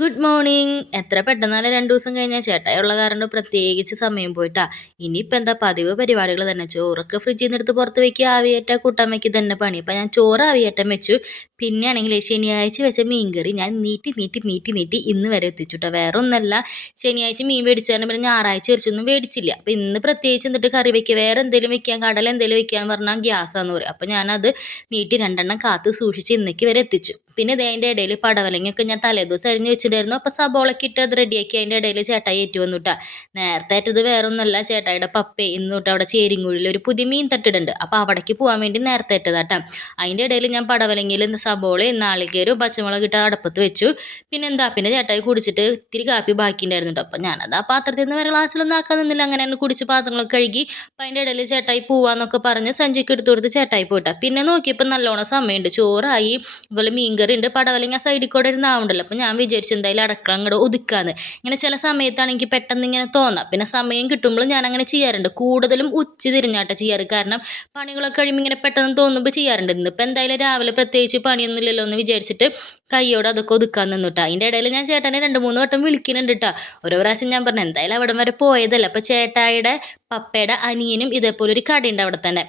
Good morning. എത്ര പെട്ടെന്നല്ല 2 ദിവസം കഴിഞ്ഞാൽ ചേട്ടായുള്ള കാരണം പ്രത്യേകിച്ച് സമയം പോയിട്ടാ. ഇനിയിപ്പോൾ എന്താ പതിവ് പരിപാടികൾ തന്നെ. ചോറൊക്കെ ഫ്രിഡ്ജിൽ നിന്ന് എടുത്ത് പുറത്ത് വെക്കുക, ആവിയേറ്റാ കൂട്ടാൻ വയ്ക്കുക തന്നെ പണി. അപ്പം ഞാൻ ചോറ് ആവിയേറ്റം വെച്ചു. പിന്നെ ആണെങ്കിൽ ശനിയാഴ്ച വെച്ച മീൻകറി ഞാൻ നീട്ടി നീട്ടി നീട്ടി നീട്ടി ഇന്ന് വരെ എത്തിച്ചു കേട്ടോ. വേറെ ഒന്നല്ല, ശനിയാഴ്ച മീൻ മേടിച്ചാലും പിന്നെ ഞായറാഴ്ച ഇറച്ചൊന്നും മേടിച്ചില്ല. അപ്പം ഇന്ന് പ്രത്യേകിച്ച് എന്നിട്ട് കറി വയ്ക്കുക, വേറെ എന്തെങ്കിലും വെക്കാൻ, കടല എന്തെങ്കിലും വെക്കാന്ന് പറഞ്ഞാൽ ഗ്യാസാന്ന് പറയും. അപ്പം ഞാനത് നീട്ടി 2 കാത്ത് സൂക്ഷിച്ച് ഇന്നേക്ക് വരെ എത്തിച്ചു. പിന്നെ അതിൻ്റെ ഇടയിൽ പടവലങ്ങയൊക്കെ ഞാൻ തലേദിവസം അരിഞ്ഞ് വെച്ചിട്ടുണ്ടായിരുന്നു. അപ്പോൾ സബോളൊക്കെ ഇട്ട് അത് റെഡിയാക്കി അതിൻ്റെ ഇടയിൽ ചേട്ടായി ഏറ്റു വന്നിട്ടാ. നേരത്തെ ഏറ്റത് വേറെ ഒന്നല്ല, ചേട്ടായിയുടെ പപ്പേ ഇന്ന് തൊട്ട് അവിടെ ചേരിങ്കുഴിയിൽ ഒരു പുതിയ മീൻ തട്ടിടുണ്ട്. അപ്പോൾ അവിടേക്ക് പോകാൻ വേണ്ടി നേരത്തെ ഏറ്റതാട്ടാ. അതിൻ്റെ ഇടയിൽ ഞാൻ പടവലങ്ങയിൽ സബോളയും നാളികേരവും പച്ചമുളക് ഇട്ട് അടുപ്പത്ത് വെച്ചു. പിന്നെ ചേട്ടായി കുടിച്ചിട്ട് ഇത്തിരി കാപ്പി ബാക്കി ഉണ്ടായിരുന്നു. അപ്പോൾ ഞാനത് ആ പാത്രത്തിൽ നിന്ന് വേറെ ഗ്ലാസ്സിലൊന്നും ആക്കാൻ നിന്നില്ല. അങ്ങനെ തന്നെ കുടിച്ച് പാത്രങ്ങളൊക്കെ കഴുകി. അപ്പോൾ അതിൻ്റെ ഇടയിൽ ചേട്ടായി പോവാന്നൊക്കെ പറഞ്ഞ് സഞ്ജയ്ക്ക് എടുത്തു കൊടുത്ത് ചേട്ടായി പോയിട്ടാ. പിന്നെ നോക്കിയപ്പോൾ നല്ലോണം സമയമുണ്ട്. ചോറായി, അതുപോലെ മീൻകറി ഉണ്ട്, പടവലങ്ങ സൈഡിൽ കൂടെ ഇരുന്നാവുണ്ടല്ലോ. അപ്പോൾ ഞാൻ വിചാരിച്ചു എന്തായാലും അടുക്കള അങ്ങോട്ട് ഒതുക്കാന്ന്. ഇങ്ങനെ ചില സമയത്താണ് എനിക്ക് പെട്ടെന്ന് ഇങ്ങനെ തോന്നാം. പിന്നെ സമയം കിട്ടുമ്പോൾ ഞാൻ അങ്ങനെ ചെയ്യാറുണ്ട്. കൂടുതലും ഉച്ച തിരിഞ്ഞാട്ടം ചെയ്യാറ്. കാരണം പണികളൊക്കെ കഴിയുമ്പോൾ ഇങ്ങനെ പെട്ടെന്ന് തോന്നുമ്പോൾ ചെയ്യാറുണ്ട്. ഇന്നിപ്പോൾ എന്തായാലും രാവിലെ പ്രത്യേകിച്ച് പണിയൊന്നും ഇല്ലല്ലോ എന്ന് വിചാരിച്ചിട്ട് കൈയോടെ അതൊക്കെ ഒതുക്കാൻ നിന്നിട്ടാ. അതിൻ്റെ ഇടയിൽ ഞാൻ ചേട്ടനെ 2-3 വട്ടം വിളിക്കുന്നുണ്ട് കേട്ടോ. ഓരോ പ്രാവശ്യം ഞാൻ പറഞ്ഞു എന്തായാലും അവിടം വരെ പോയതല്ല. അപ്പോൾ ചേട്ടായിയുടെ പപ്പയുടെ അനിയനും ഇതേപോലെ ഒരു കടയുണ്ട് അവിടെ തന്നെ,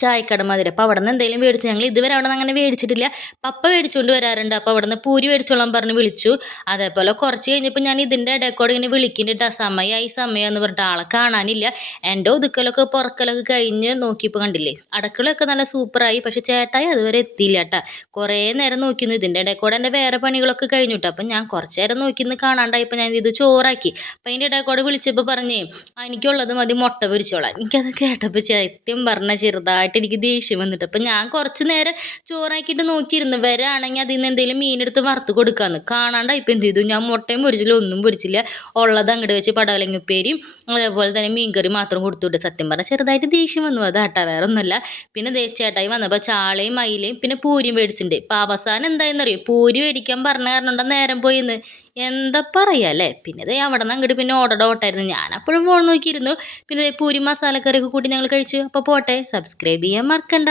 ചായക്കട മാതിരി. അപ്പോൾ അവിടെ നിന്ന് എന്തെങ്കിലും മേടിച്ചു. ഞങ്ങൾ ഇതുവരെ അവിടെ നിന്ന് അങ്ങനെ മേടിച്ചിട്ടില്ല. പപ്പ മേടിച്ചുകൊണ്ട് വരാറുണ്ട്. അപ്പോൾ അവിടെ നിന്ന് പൂരി മേടിച്ചോളാൻ പറഞ്ഞ് വിളിച്ചു. അതേപോലെ കുറച്ച് കഴിഞ്ഞപ്പോൾ ഞാൻ ഇതിൻ്റെ ഇടയ്ക്കോടെ ഇങ്ങനെ വിളിക്കുന്നുണ്ട്. സമയം എന്ന് പറഞ്ഞിട്ട് ആളെ കാണാനില്ല. എൻ്റെ ഒതുക്കലൊക്കെ പുറക്കലൊക്കെ കഴിഞ്ഞ് നോക്കിയപ്പോൾ കണ്ടില്ലേ, അടുക്കളയൊക്കെ നല്ല സൂപ്പറായി. പക്ഷേ ചേട്ടായി അതുവരെ എത്തിയില്ല കേട്ടോ. കുറേ നേരം നോക്കിയിരുന്നു. ഇതിൻ്റെ ഇടയ്ക്കൂടെ എൻ്റെ വേറെ പണികളൊക്കെ കഴിഞ്ഞു കേട്ടോ. അപ്പം ഞാൻ കുറച്ച് നേരം നോക്കിന്ന് കാണാണ്ടായപ്പോൾ ഞാൻ ഇത് ചോറാക്കി. അപ്പം അതിൻ്റെ ഇടയ്ക്കൂടെ വിളിച്ചപ്പോൾ പറഞ്ഞേ എനിക്കുള്ളത് മതി, മുട്ട പൊരിച്ചോളാം. എനിക്കത് കേട്ടപ്പോൾ സത്യം പറഞ്ഞ ചെറുതായിട്ട് എനിക്ക് ദേഷ്യം വന്നിട്ട്. അപ്പം ഞാൻ കുറച്ച് നേരം ചോറാക്കിയിട്ട് നോക്കിയിരുന്നു. വരാണെങ്കിൽ അതിൽ നിന്ന് എന്തെങ്കിലും മീനെടുത്ത് വറുത്ത് കൊടുക്കാമെന്ന്. കാണാണ്ടായി. ഇപ്പം എന്ത് ചെയ്തു, ഞാൻ മുട്ടയും പൊരിച്ചില്ല, ഒന്നും പൊരിച്ചില്ല. ഉള്ളത് അങ്ങോട്ട് വെച്ച് പടവലങ്ങപ്പേരിയും അതേപോലെ തന്നെ മീൻകറി മാത്രം കൊടുത്തുവിട്ട്. സത്യം പറഞ്ഞാൽ ചെറുതായിട്ട് ദേഷ്യം വന്നു. അതാട്ടാ, വേറെ ഒന്നുമല്ല. പിന്നെ ചേട്ടായി വന്നപ്പോൾ ചാളയും മയിലയും പിന്നെ പൂരിയും മേടിച്ചിട്ടുണ്ട്. ഇപ്പം അവസാനം എന്തായെന്നറിയോ, പൂരി മേടിക്കാൻ പറഞ്ഞ കാരണം കൊണ്ട് നേരം പോയിന്ന് എന്താ പറയുക അല്ലേ. പിന്നെ അവിടെ നിന്ന് അങ്ങോട്ട് പിന്നെ ഓട്ടായിരുന്നു. ഞാൻ അപ്പോഴും ഫോൺ നോക്കിയിരുന്നു. പിന്നെ പൂരി മസാലക്കറിയൊക്കെ കൂട്ടി ഞങ്ങൾ കഴിച്ചു. അപ്പോൾ പോട്ടെ, സബ്സ്ക്രൈബ് ചെയ്യാൻ മറക്കണ്ട.